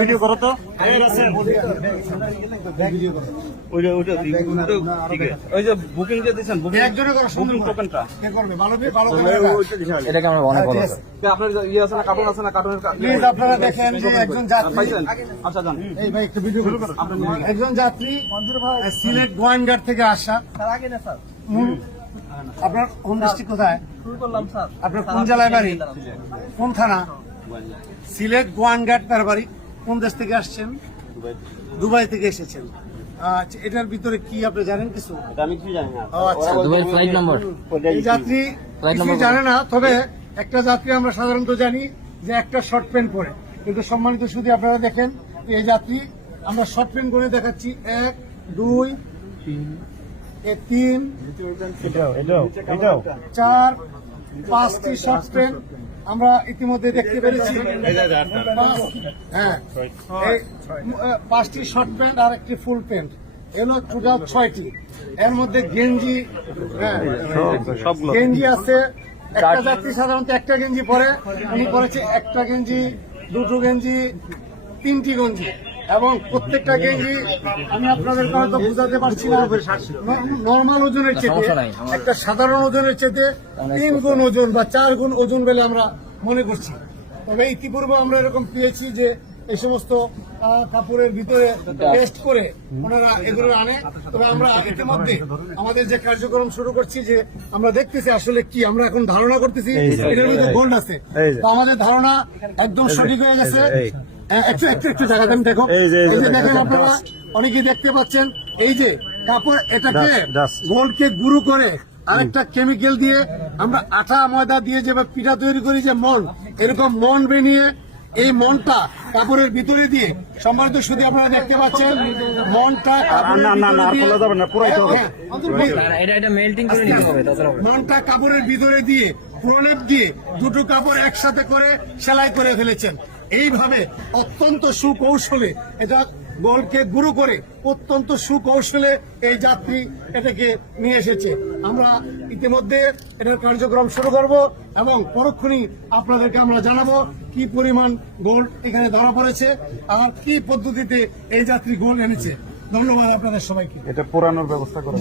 video করো তো ওই যে বুকিং যে দিয়েছেন বুকিং টোকেনটা এটাকে আমরা অনেক বড় আপনার ইয়ে আছে না কার্টুন আছে না কার্টুনের প্লিজ আপনারা দেখেন যে একজন যাত্রী পাইছেন আচ্ছা জান এই ভাই একটু ভিডিও করুন একজন যাত্রী সিলেট গোয়াইনঘাট থেকে আসা আপনার হোম ডিস্ট্রিক্ট কোথায় আপনার কোন জেলায় বাড়ি কোন থানা সিলেট গোয়াইনঘাট তার বাড়ি কোন দেশ থেকে আসছেন দুবাই থেকে এসেছেন আচ্ছা এটার ভিতরে কি আপনি জানেন কিছু আমি কি জানি না আচ্ছা দুবাইয়ের ফ্লাইট নম্বর এই যাত্রী কিছু জানে না তবে একটা যাত্রী আমরা সাধারণত জানি যে একটা শর্ট প্যান্ট পরে কিন্তু সম্মানিত শুধু আপনারা দেখেন এই যাত্রী আমরা শর্ট প্যান্ট করে দেখাচ্ছি 1 2 3 4 5টি শর্ট প্যান্ট আমরা ইতিমধ্যে দেখতে পেরেছি হ্যাঁ 5টি শর্ট প্যান্ট আর একটি ফুল প্যান্ট এগুলো টোটাল 6টি এর মধ্যে গেঞ্জি গেঞ্জি আছে একটা যাত্রী সাধারণত একটা গেঞ্জি পরে উনি পরেছে একটা গেঞ্জি দুটো গেঞ্জি 3টি গেঞ্জি এবং প্রত্যেকটা গেঞ্জি আমি আপনাদেরকে হয়তো বোঝাতে পারছি না নর্মাল ওজনের চেয়ে একটা সাধারণ ওজনের চেয়ে 3 গুণ ওজন বা 4 গুণ ওজন বলে আমরা মনে করছি তবে ইতিপূর্বে আমরা এরকম পেয়েছি যে এই সমস্ত কাপড়ের ভিতরে টেস্ট করে ওনারা এগুলো আনে তবে আমরা ইতিমধ্যে আমাদের যে কার্যক্রম শুরু করছি যে আমরা দেখতেছি আসলে কি আমরা এখন ধারণা করতেছি এটার মধ্যে গোল্ড আছে তো আমাদের ধারণা একদম সঠিক হয়ে গেছে একটু জায়গা দেন দেখো এই যে দেখেন আপনারা অনেকেই দেখতে পাচ্ছেন এই যে কাপড় এটাকে গোল্ডকে গুঁড়ো করে আরেকটা কেমিক্যাল দিয়ে আমরা আটা ময়দা দিয়ে যেভাবে পিঠা তৈরি করি যে মন এরকম মন বানিয়ে এই মনটা কাপড়ের ভিতরে দিয়ে সম্মানিত শুধু আপনারা দেখতে পাচ্ছেন মনটা মনটা কাপড়ের ভিতরে দিয়ে প্রলেপ দিয়ে দুটো কাপড় একসাথে করে সেলাই করে ফেলেছেন এইভাবে অত্যন্ত সুকৌশলে এটা গোলকে গুঁড়ো করে অত্যন্ত সুকৌশলে এই যাত্রী এটাকে নিয়ে এসেছে আমরা ইতিমধ্যে এটার কার্যক্রম শুরু করব এবং পরক্ষণই আপনাদেরকে আমরা জানাবো কি পরিমাণ গোল্ড এখানে ধরা পড়েছে আর কি পদ্ধতিতে এই যাত্রী গোল্ড এনেছে ধন্যবাদ আপনাদের সবাইকে এটা পোড়ানোর ব্যবস্থা করা